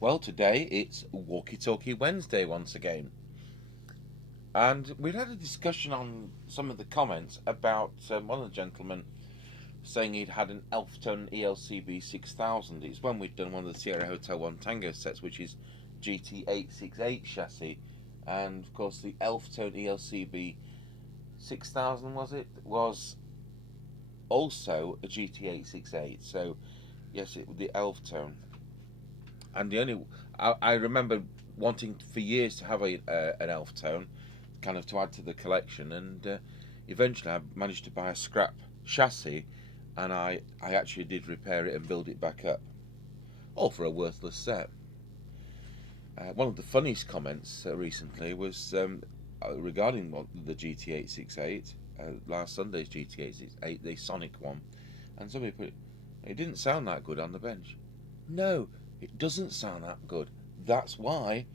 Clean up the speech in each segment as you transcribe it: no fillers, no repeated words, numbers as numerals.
Well, today it's Walkie Talkie Wednesday once again, and we've had a discussion on some of the comments about one of the gentlemen saying he'd had an Elftone ELCB 6000. It's when we'd done one of the Sierra Hotel 1 Tango sets, which is GT868 chassis, and of course the Elftone ELCB 6000 was also a GT868. So yes, the Elftone. And the only I remember wanting for years to have an Elftone, kind of to add to the collection, and eventually I managed to buy a scrap chassis, and I actually did repair it and build it back up, all for a worthless set. One of the funniest comments recently was regarding the GT868, last Sunday's GT868, the Sonic one, and somebody put it didn't sound that good on the bench. No, it doesn't sound that good. That's why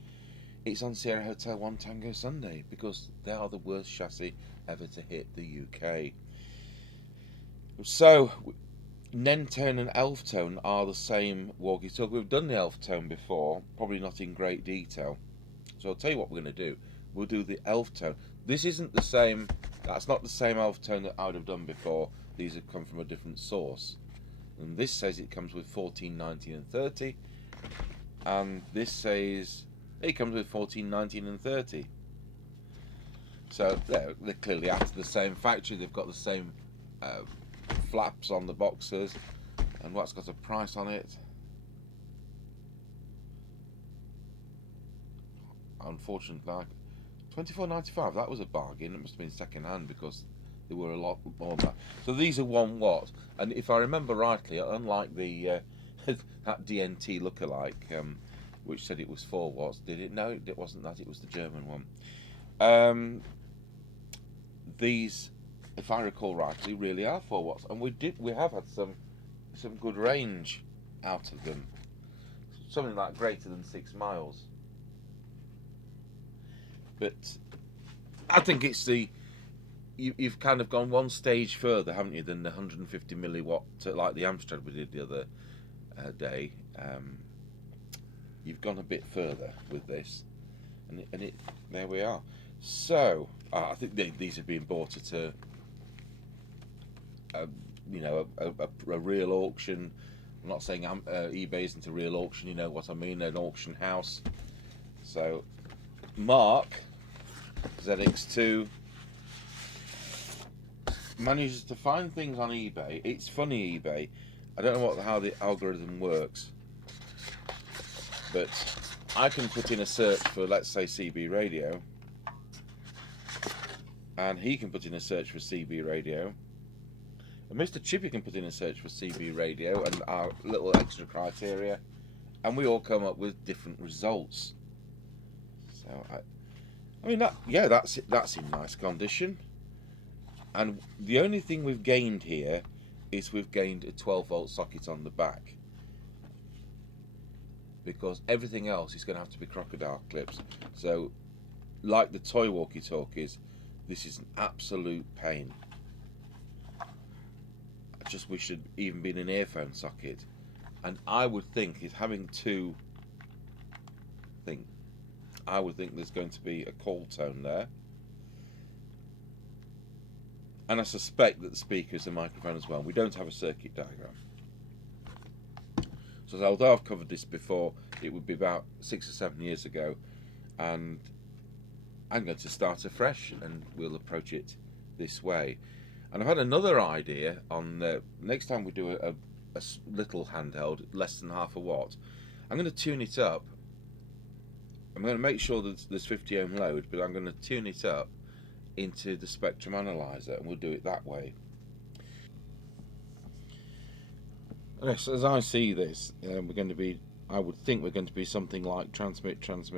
it's on Sierra Hotel 1 Tango Sunday, because they are the worst chassis ever to hit the UK. So, Nentone and Elftone are the same walkie-talkie. We've done the Elftone before, probably not in great detail. So I'll tell you what we're going to do. We'll do the Elftone. This isn't the same, that's not the same Elftone that I would have done before. These have come from a different source. And this says it comes with 14, 19 and 30. And this says it comes with 14, 19 and 30. So they're clearly after the same factory. They've got the same flaps on the boxes. And what's got a price on it? Unfortunately, $24.95. That was a bargain. It must have been second hand, because they were a lot more than that. So these are 1 watt, and if I remember rightly, unlike the that DNT lookalike, which said it was 4 watts, did it? No, it wasn't that. It was the German one. These, if I recall rightly, really are 4 watts, and we have had some good range out of them. Something like greater than 6 miles. But I think it's you've kind of gone one stage further, haven't you, than the 150 milliwatt like the Amstrad we did the other day. You've gone a bit further with this, and there we are. So I think these have been bought at a real auction. I'm not saying eBay isn't a real auction. You know what I mean? An auction house. So Mark ZX2 manages to find things on eBay. It's funny, eBay. I don't know how the algorithm works, but I can put in a search for, let's say, CB radio, and he can put in a search for CB radio, and Mr Chippie can put in a search for CB radio and our little extra criteria, and we all come up with different results. So I mean that's in nice condition. And the only thing we've gained here is we've gained a 12-volt socket on the back, because everything else is going to have to be crocodile clips. So, like the toy walkie-talkies, this is an absolute pain. I just wish it had even been an earphone socket. And I would think it's having two. I would think there's going to be a call tone there. And I suspect that the speaker is a microphone as well. We don't have a circuit diagram. So although I've covered this before, it would be about 6 or 7 years ago, and I'm going to start afresh, and we'll approach it this way. And I've had another idea on next time we do a little handheld, less than half a watt. I'm going to tune it up. I'm going to make sure that there's 50 ohm load, but I'm going to tune it up into the spectrum analyzer, and we'll do it that way. Yes, as I see this, we're going to be, I would think we're going to be something like transmit. There's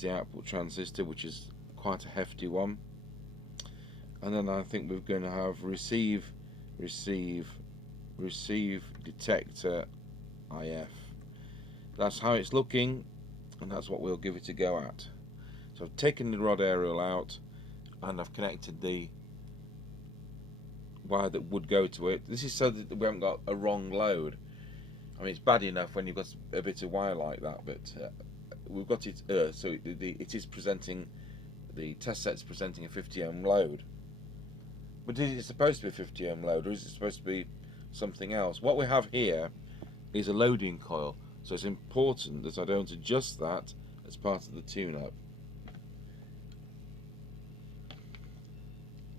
the output transistor, which is quite a hefty one, and then I think we're going to have receive detector IF. That's how it's looking, and that's what we'll give it a go at. So I've taken the rod aerial out, and I've connected the wire that would go to it. This is so that we haven't got a wrong load. I mean, it's bad enough when you've got a bit of wire like that, but we've got it. So it is presenting, the test set's presenting a 50 ohm load. But is it supposed to be a 50 ohm load, or is it supposed to be something else? What we have here is a loading coil, so it's important that I don't adjust that as part of the tune-up.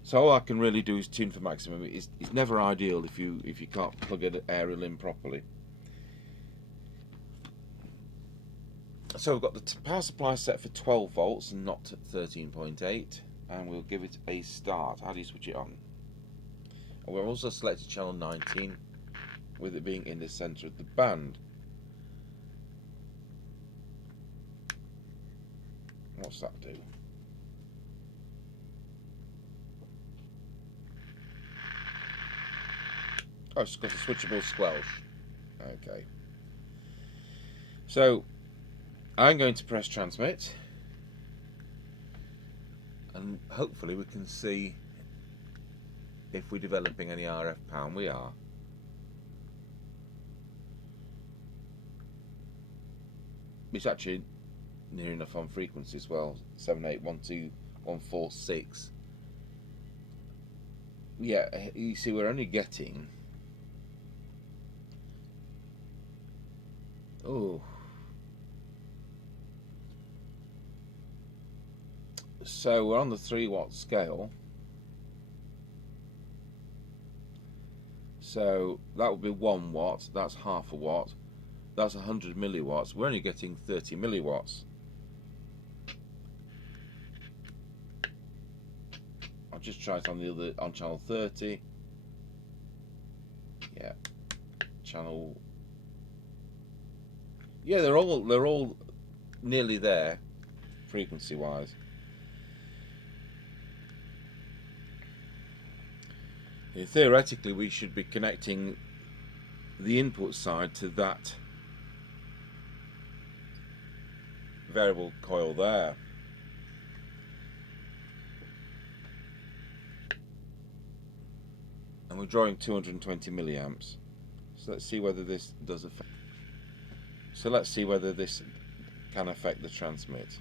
So all I can really do is tune for maximum. It's never ideal if you can't plug an aerial in properly. So we've got the power supply set for 12 volts and not 13.8, and we'll give it a start. How do you switch it on? And we've also selected channel 19, with it being in the centre of the band. What's that do? Oh, it's got a switchable squelch. Okay. So I'm going to press transmit, and hopefully we can see if we're developing any RF power, and we are. It's actually near enough on frequency as well, 7812146. Yeah, you see we're only getting, oh, so we're on the 3-watt scale, so that would be 1 watt, that's half a watt, that's 100 milliwatts. We're only getting 30 milliwatts. I'll just try it on channel 30. Yeah, channel. Yeah, they're all nearly there, frequency wise. Theoretically, we should be connecting the input side to that variable coil there. And we're drawing 220 milliamps. So let's see whether this does affect. So let's see whether this can affect the transmit.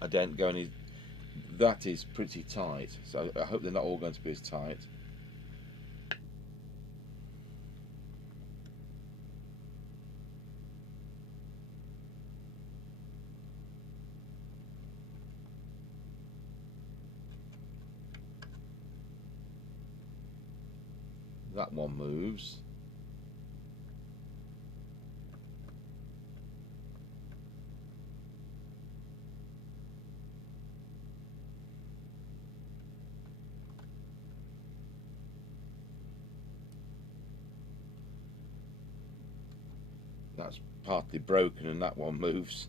A dent going, that is pretty tight, so I hope they're not all going to be as tight. That one moves. That's partly broken, and that one moves.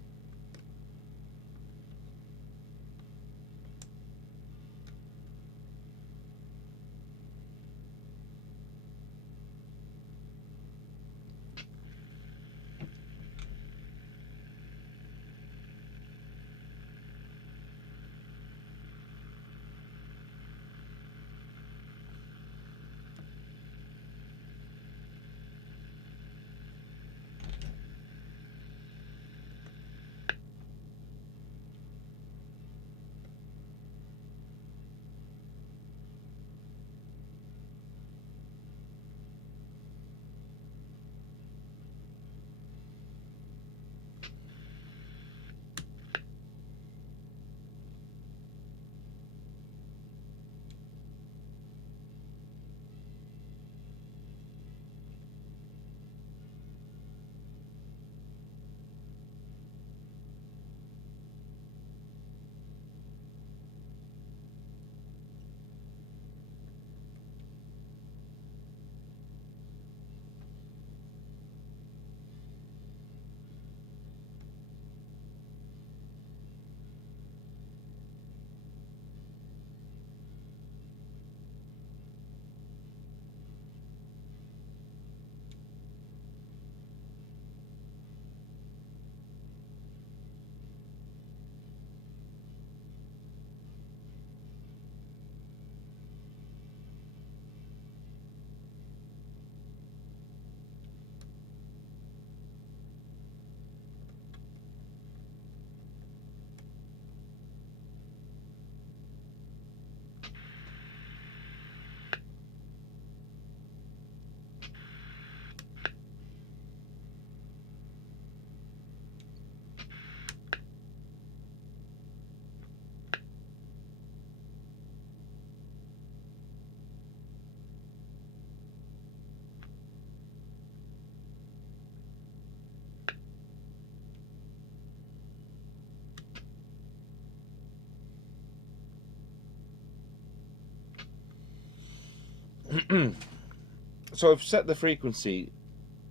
So I've set the frequency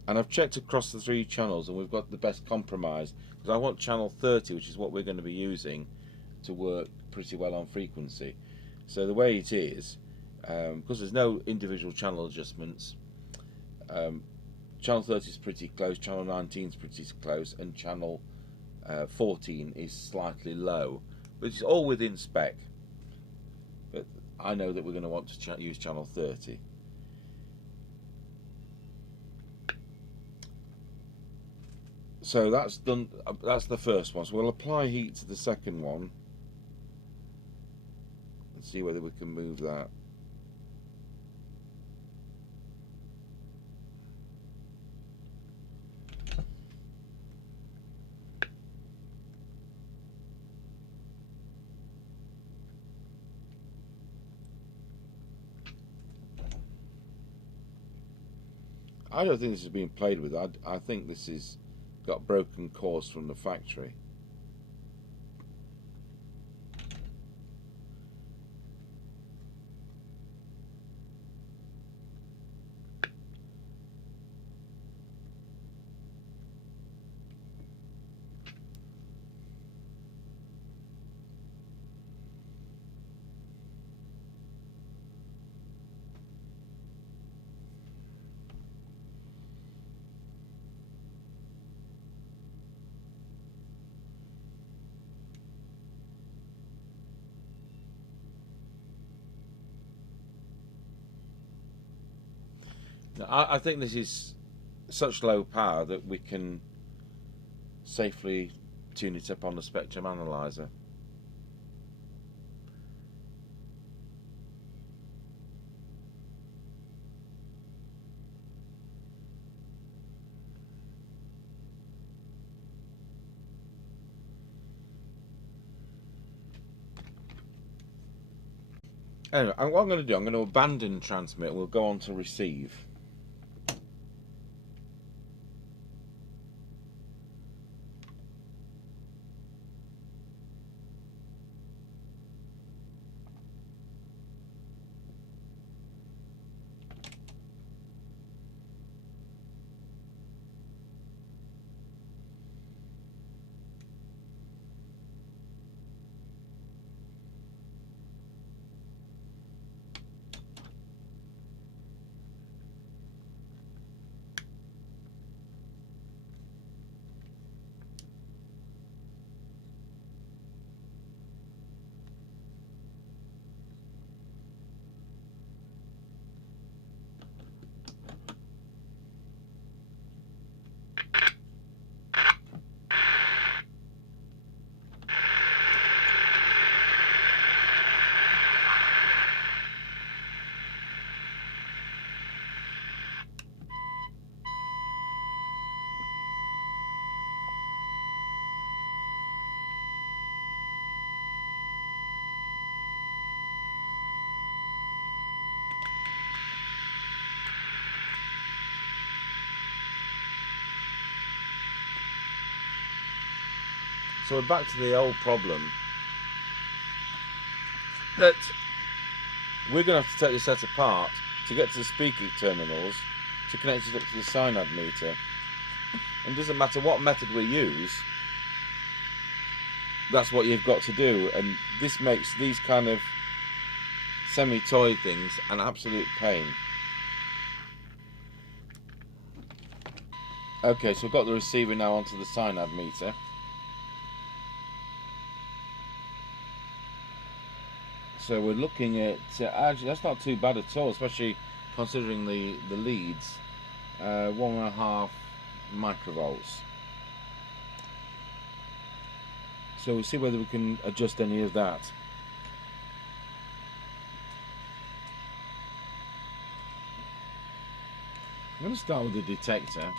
and I've checked across the 3 channels, and we've got the best compromise, because I want channel 30, which is what we're going to be using, to work pretty well on frequency. So the way it is, because there's no individual channel adjustments, channel 30 is pretty close, channel 19 is pretty close, and channel 14 is slightly low, but it's all within spec. But I know that we're going to want to use channel 30. So that's done. That's the first one. So we'll apply heat to the second one and see whether we can move that. I don't think this is being played with. I think this is got broken cores from the factory. I think this is such low power that we can safely tune it up on the spectrum analyzer. Anyway, what I'm going to do, I'm going to abandon transmit. We'll go on to receive. So we're back to the old problem that we're going to have to take this set apart to get to the speaker terminals to connect it up to the cyanide meter. And it doesn't matter what method we use, that's what you've got to do. And this makes these kind of semi-toy things an absolute pain. Okay, so we've got the receiver now onto the cyanide meter. So we're looking at, actually that's not too bad at all, especially considering the leads, 1.5 microvolts. So we'll see whether we can adjust any of that. I'm going to start with the detector.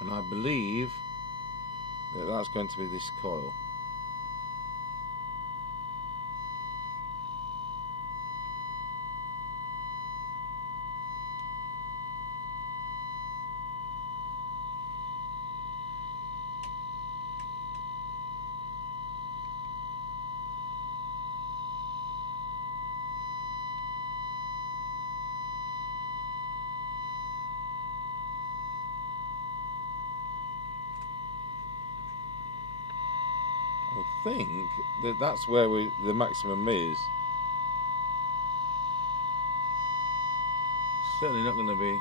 And I believe that that's going to be this coil. think that that's where the maximum is. Certainly not going to be.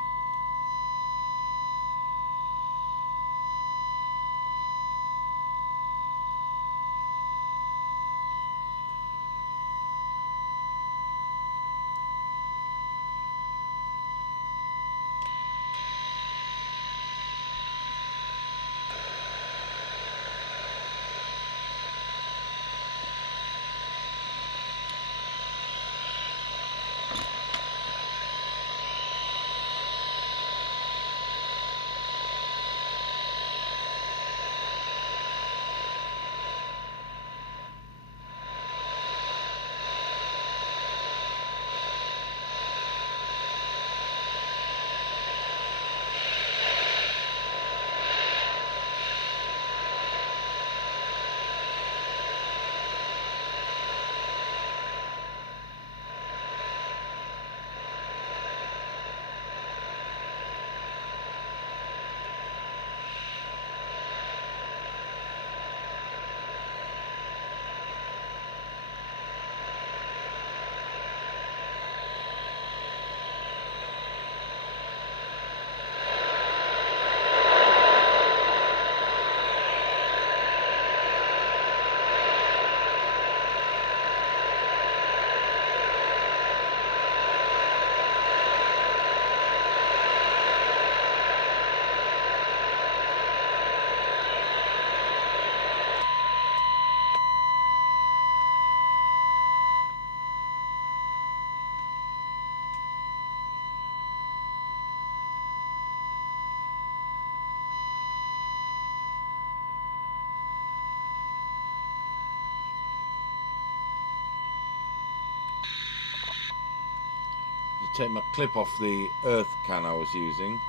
Take my clip off the earth can I was using.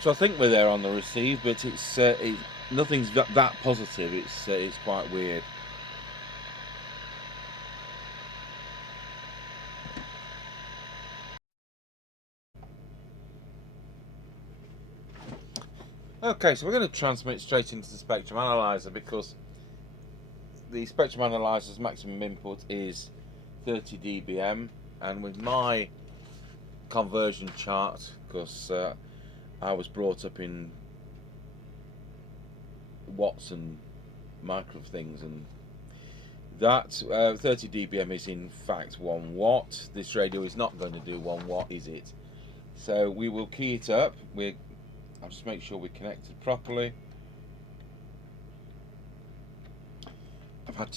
So I think we're there on the receive, but it's nothing's that positive. It's quite weird. Okay, so we're going to transmit straight into the spectrum analyzer because the spectrum analyzer's maximum input is 30 dBm, and with my conversion chart, because I was brought up in watts and micro things, and that 30 dBm is in fact 1 watt. This radio is not going to do 1 watt, is it? So we will key it up. I'll just make sure we're connected properly. I'm going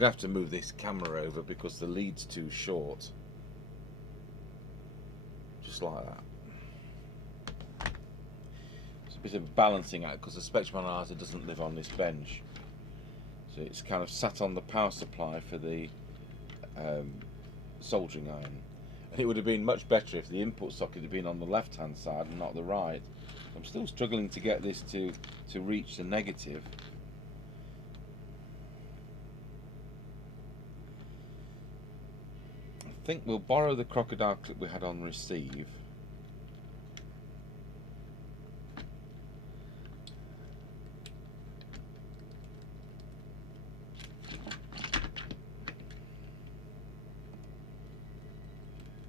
to have to move this camera over because the lead's too short. Just like that. a bit of a balancing act because the spectrum analyzer doesn't live on this bench, so it's kind of sat on the power supply for the soldering iron. And it would have been much better if the input socket had been on the left hand side and not the right. I'm still struggling to get this to reach the negative. I think we'll borrow the crocodile clip we had on receive.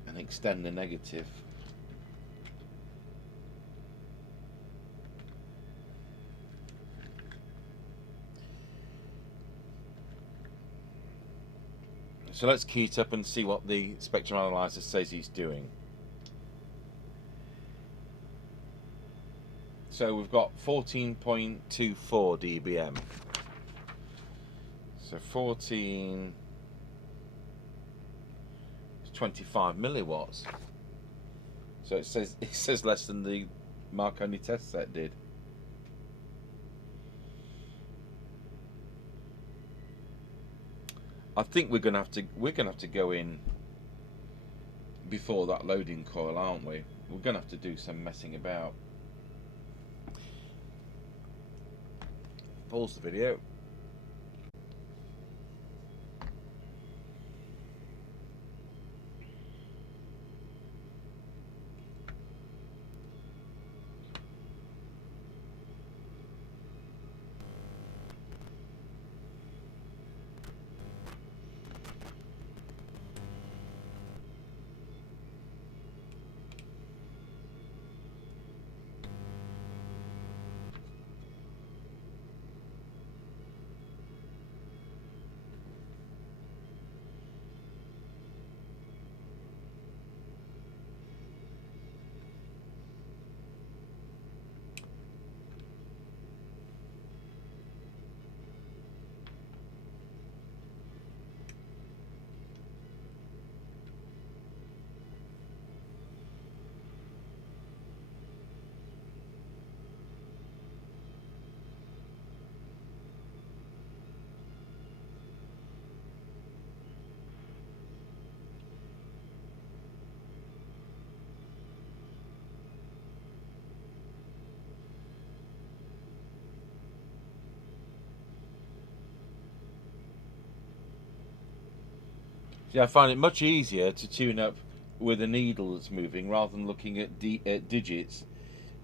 And extend the negative. So let's key it up and see what the spectrum analyzer says he's doing. So we've got 14.24 dBm. So 14 is 25 milliwatts. So it says less than the Marconi test set did. I think we're gonna have to go in before that loading coil, aren't we? We're gonna have to do some messing about. Pause the video. Yeah, I find it much easier to tune up with a needle that's moving rather than looking at digits.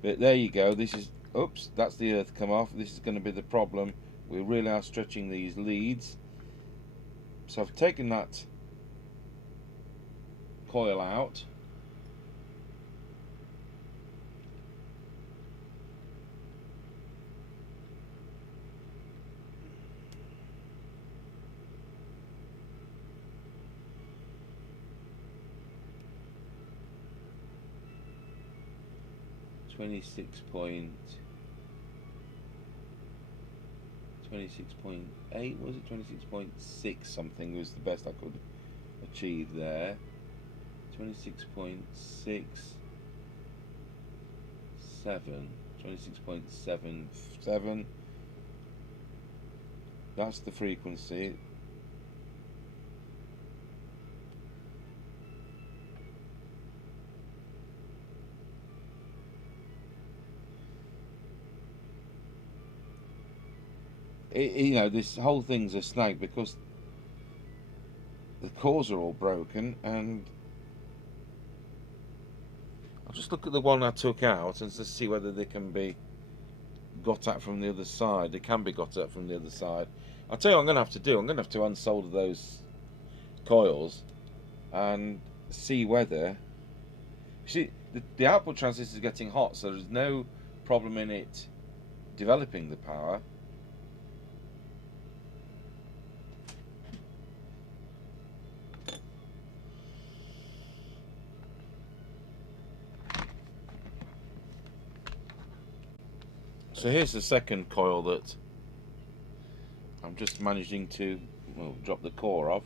But there you go. This is, oops, that's the earth come off. This is going to be the problem. We really are stretching these leads. So I've taken that coil out. Twenty-six point 26.8, was it 26.6 something was the best I could achieve there. 26.67, 26.77. That's the frequency. You know, this whole thing's a snag because the cores are all broken, and I'll just look at the one I took out and just see whether they can be got at from the other side. They can be got at from the other side. I'll tell you what I'm going to have to do. I'm going to have to unsolder those coils and see whether... See, the output transistor is getting hot, so there's no problem in it developing the power. So here's the second coil that I'm just managing to drop the core off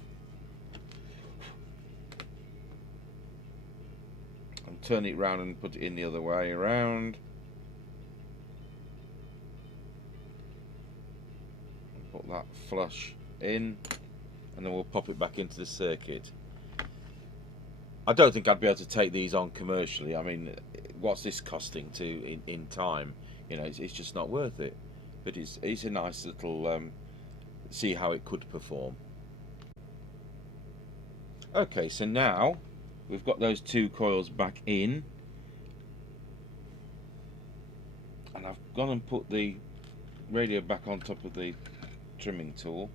and turn it round and put it in the other way around. that flush in, and then we'll pop it back into the circuit. I don't think I'd be able to take these on commercially. I mean, what's this costing in time? You know, it's just not worth it. But it's a nice little see how it could perform. Okay, so now we've got those two coils back in, and I've gone and put the radio back on top of the trimming tool.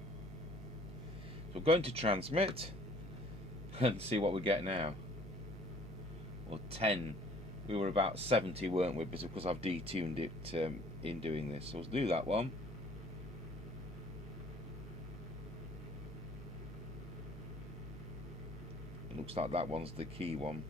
So we're going to transmit and see what we get now. Or 10. We were about 70, weren't we? But of course I've detuned it in doing this. So let's do that one. It looks like that one's the key one.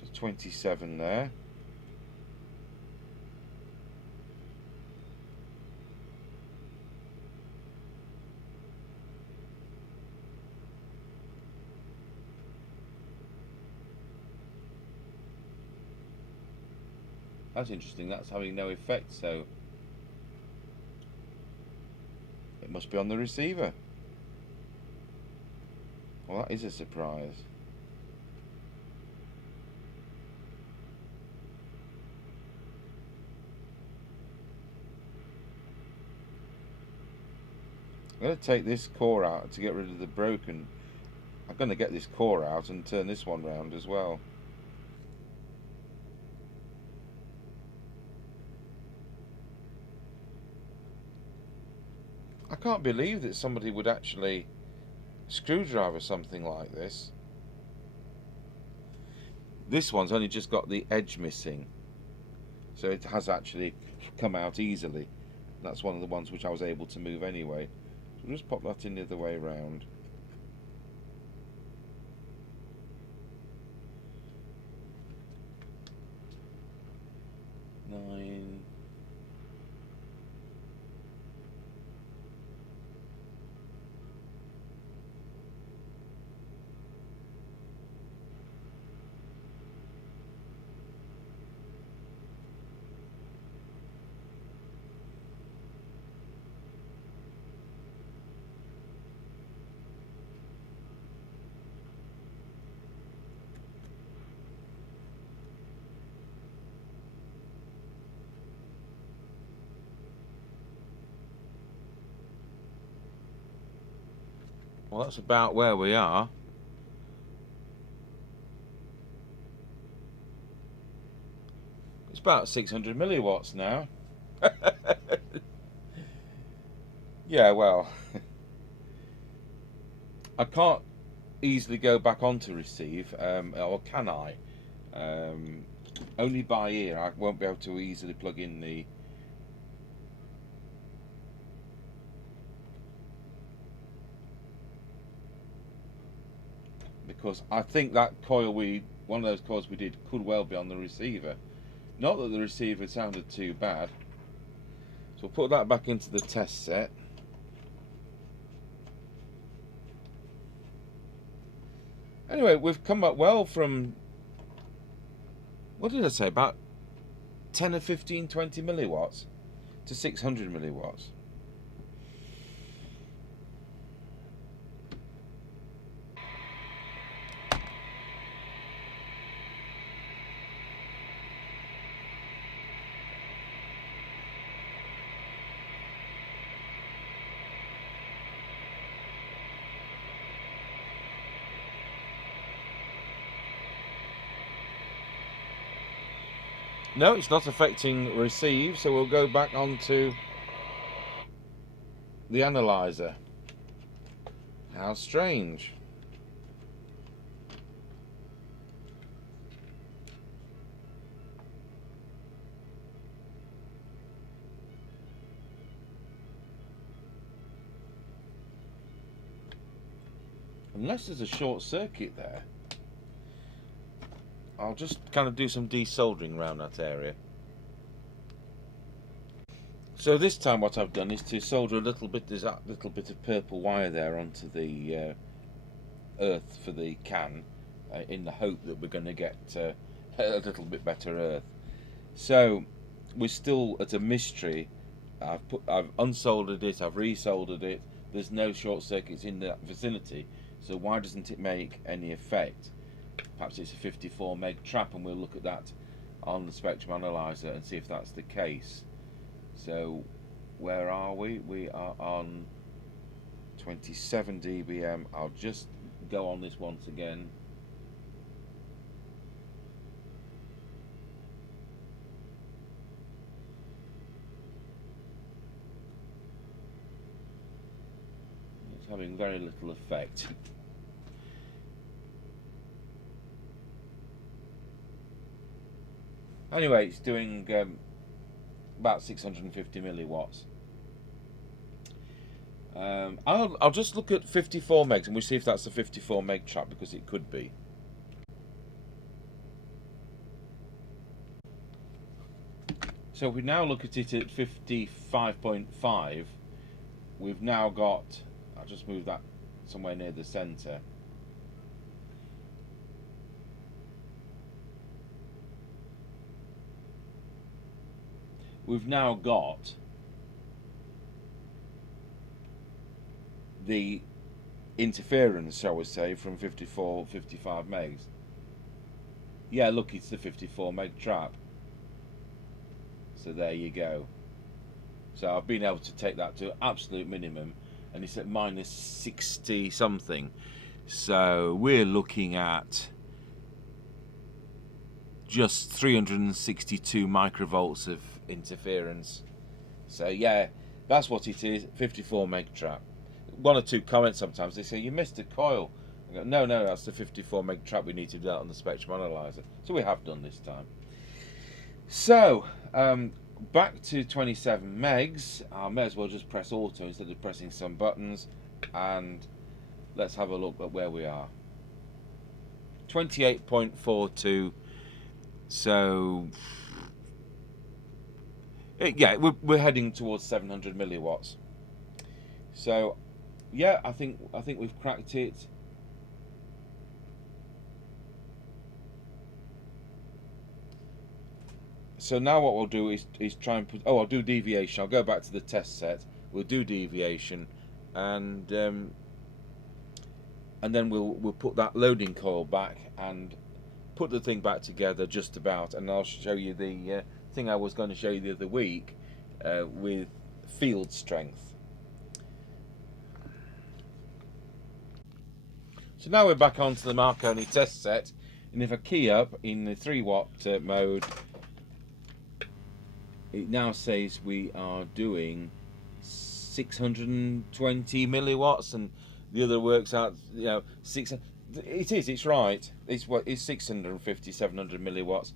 So 27 there. That's interesting, that's having no effect, so it must be on the receiver. Well, that is a surprise. I'm going to take this core out to get rid of the broken. I'm going to get this core out and turn this one round as well. I can't believe that somebody would actually screwdriver something like this. This one's only just got the edge missing, so it has actually come out easily. That's one of the ones which I was able to move anyway. So we'll just pop that in the other way around. Nine. Well, that's about where we are. It's about 600 milliwatts now. Yeah, well, I can't easily go back onto receive, or can I? Only by ear. I won't be able to easily plug in the because I think that coil one of those coils we did could well be on the receiver. Not that the receiver sounded too bad. So we'll put that back into the test set. Anyway, we've come up well from, what did I say, about 10 or 15, 20 milliwatts to 600 milliwatts. No, it's not affecting receive, so we'll go back onto the analyzer. How strange. Unless there's a short circuit there. I'll just kind of do some desoldering around that area. So this time what I've done is to solder a little bit, there's that little bit of purple wire there onto the earth for the can, in the hope that we're going to get a little bit better earth. So we're still at a mystery. I've unsoldered it, I've resoldered it. There's no short circuits in that vicinity, so why doesn't it make any effect? Perhaps it's a 54 meg trap, and we'll look at that on the spectrum analyzer and see if that's the case. So where are we? We are on 27 dBm. I'll just go on this once again. It's having very little effect. Anyway, it's doing about 650 milliwatts. I'll just look at 54 megs and we'll see if that's a 54 meg trap, because it could be. So if we now look at it at 55.5, we've now got, I'll just move that somewhere near the centre. We've now got the interference, shall we say, from 54, 55 megs. Yeah, look, it's the 54 meg trap. So there you go. So I've been able to take that to absolute minimum, and it's at minus 60 something. So we're looking at just 362 microvolts of interference. So yeah, that's what it is, 54 meg trap. One or two comments sometimes, they say, you missed a coil. I go, no, that's the 54 meg trap, we need to do that on the spectrum analyzer. So we have done this time. So, back to 27 megs. I may as well just press auto instead of pressing some buttons, and let's have a look at where we are. 28.42. So yeah, we're heading towards 700 milliwatts. So yeah, I think we've cracked it. So now what we'll do is try and put, I'll do deviation. I'll go back to the test set. We'll do deviation, and then we'll put that loading coil back and put the thing back together just about, and I'll show you the thing I was going to show you the other week with field strength. So now we're back onto the Marconi test set, and if I key up in the 3-watt mode, it now says we are doing 620 milliwatts, and the other works out, you know, it's right. It's 650, 700 milliwatts.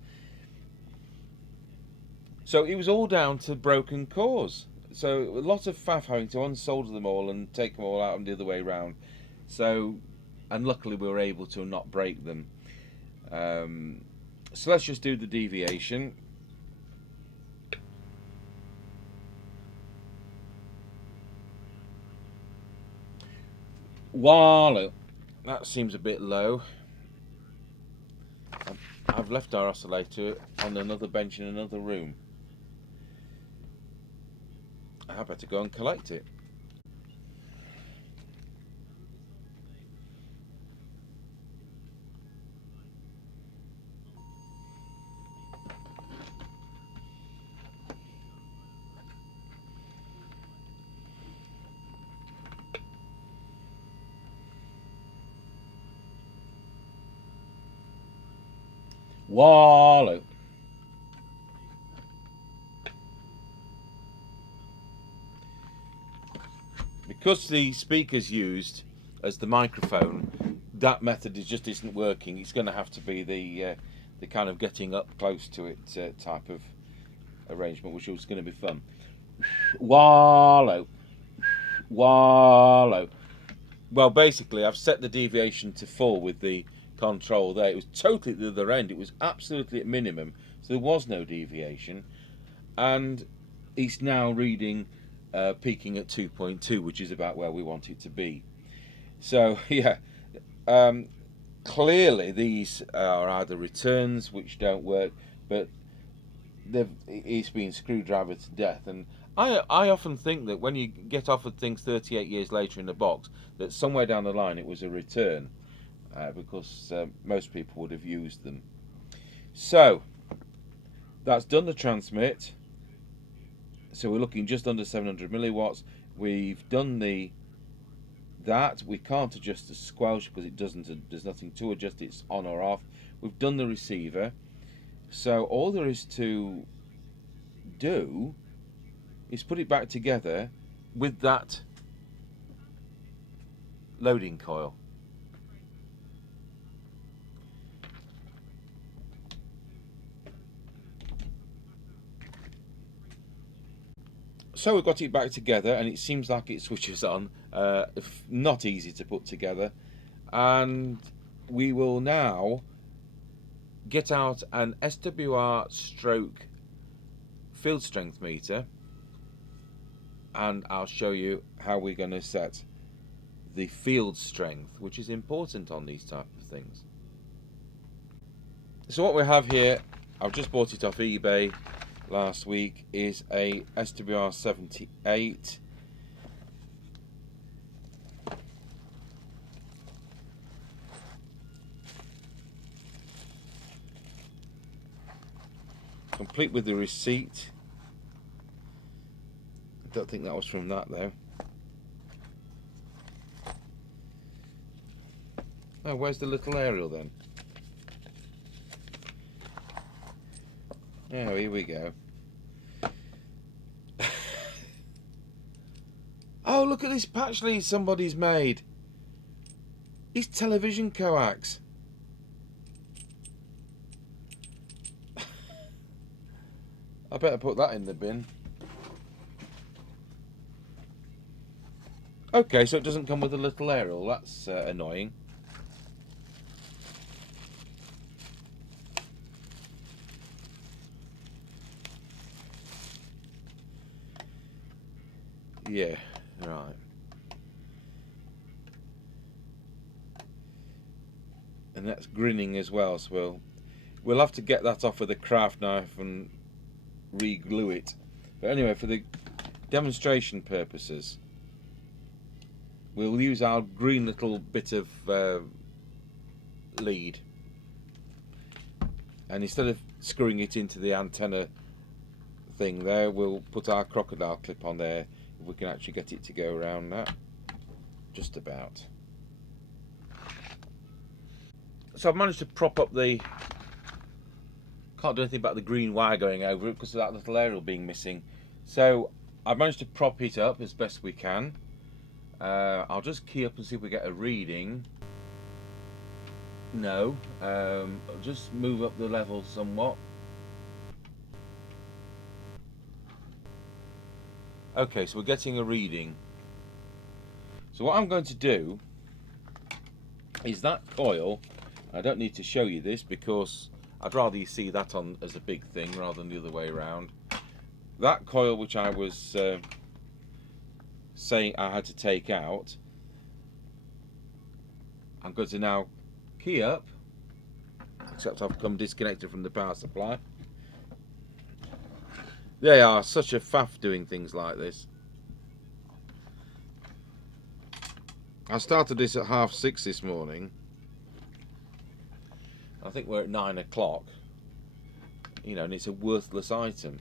So it was all down to broken cores. So a lot of faff having to unsolder them all and take them all out and the other way around. So, and luckily we were able to not break them. So let's just do the deviation. Wallow. That seems a bit low. I've left our oscillator on another bench in another room. I better go and collect it. Wallow. Because the speaker's used as the microphone, that method just isn't working. It's going to have to be the kind of getting up close to it type of arrangement, which was going to be fun. Wallow. Wallow. Well, basically, I've set the deviation to full with the control there. It was totally at the other end. It was absolutely at minimum, so there was no deviation. And it's now reading peaking at 2.2, which is about where we want it to be. So yeah, Clearly these are either returns which don't work, but it's been screwdrivered to death. And I often think that when you get offered things 38 years later in a box, that somewhere down the line it was a return, because most people would have used them. So that's done the transmit. So we're looking just under 700 milliwatts. We've done that. We can't adjust the squelch because it doesn't. There's nothing to adjust. It's on or off. We've done the receiver. So all there is to do is put it back together with that loading coil. So we've got it back together, and it seems like it switches on. Not easy to put together. And we will now get out an SWR stroke field strength meter, and I'll show you how we're going to set the field strength, which is important on these type of things. So what we have here, I've just bought it off eBay last week, is a SWR 78. Complete with the receipt. I don't think that was from that though. Oh, where's the little aerial then? Oh, here we go. Oh, look at this patch lead somebody's made. It's television coax. I better put that in the bin. Okay, so it doesn't come with a little aerial. That's annoying. Yeah, right. And that's grinning as well, so we'll have to get that off with a craft knife and re-glue it. But anyway, for the demonstration purposes, we'll use our green little bit of lead, and instead of screwing it into the antenna thing there, we'll put our crocodile clip on there. If we can actually get it to go around that, just about. So I've managed to prop up the, can't do anything about the green wire going over it because of that little aerial being missing. So I've managed to prop it up as best we can. I'll just key up and see if we get a reading. No, I'll just move up the level somewhat. Okay, so we're getting a reading. So what I'm going to do is that coil, I don't need to show you this because I'd rather you see that on as a big thing rather than the other way around. That coil which I was saying I had to take out, I'm going to now key up, except I've come disconnected from the power supply. They are such a faff doing things like this. I started this at 6:30 this morning. I think we're at 9 o'clock. You know, and it's a worthless item.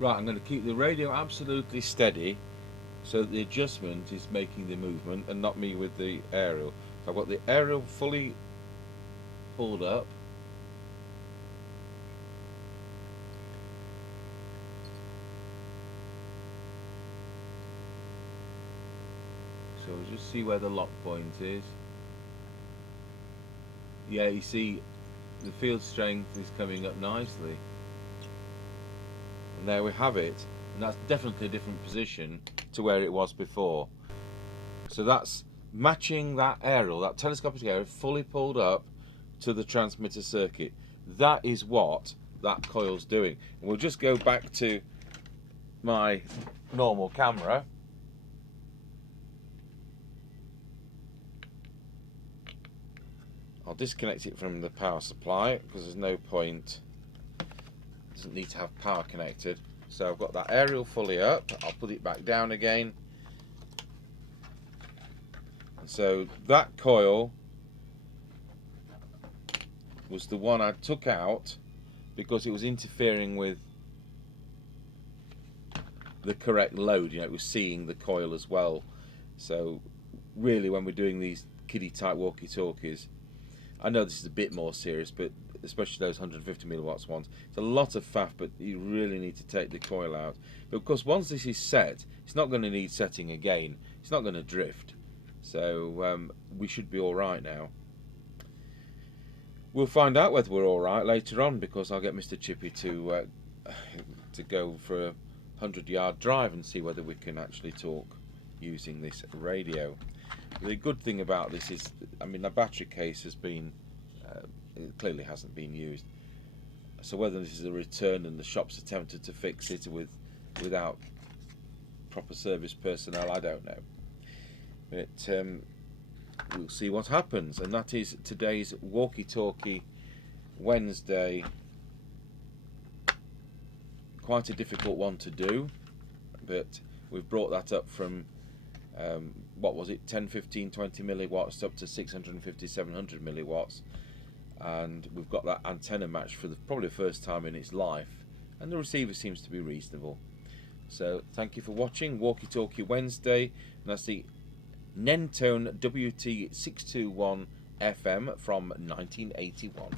Right, I'm going to keep the radio absolutely steady so that the adjustment is making the movement and not me with the aerial. So I've got the aerial fully pulled up. So we'll just see where the lock point is. Yeah, you see the field strength is coming up nicely. And there we have it. And that's definitely a different position to where it was before. So that's matching that aerial, that telescopic aerial, fully pulled up to the transmitter circuit. That is what that coil's doing. And we'll just go back to my normal camera. I'll disconnect it from the power supply because there's no point. It doesn't need to have power connected. So I've got that aerial fully up. I'll put it back down again. And so that coil was the one I took out because it was interfering with the correct load. You know, it was seeing the coil as well. So really, when we're doing these kiddie type walkie-talkies, I know this is a bit more serious, but especially those 150 milliwatts ones, it's a lot of faff, but you really need to take the coil out. But of course, once this is set, it's not going to need setting again. It's not going to drift. So we should be all right now. We'll find out whether we're all right later on, because I'll get Mr Chippie to go for a 100-yard drive and see whether we can actually talk using this radio. The good thing about this is, I mean, the battery case has been, it clearly hasn't been used. So whether this is a return and the shop's attempted to fix it without proper service personnel, I don't know. But we'll see what happens. And that is today's walkie-talkie Wednesday. Quite a difficult one to do, but we've brought that up from what was it, 10, 15, 20 milliwatts up to 650, 700 milliwatts, and we've got that antenna match for probably the first time in its life, and the receiver seems to be reasonable. So thank you for watching Walkie-Talkie Wednesday, and that's the Nentone WT621FM from 1981.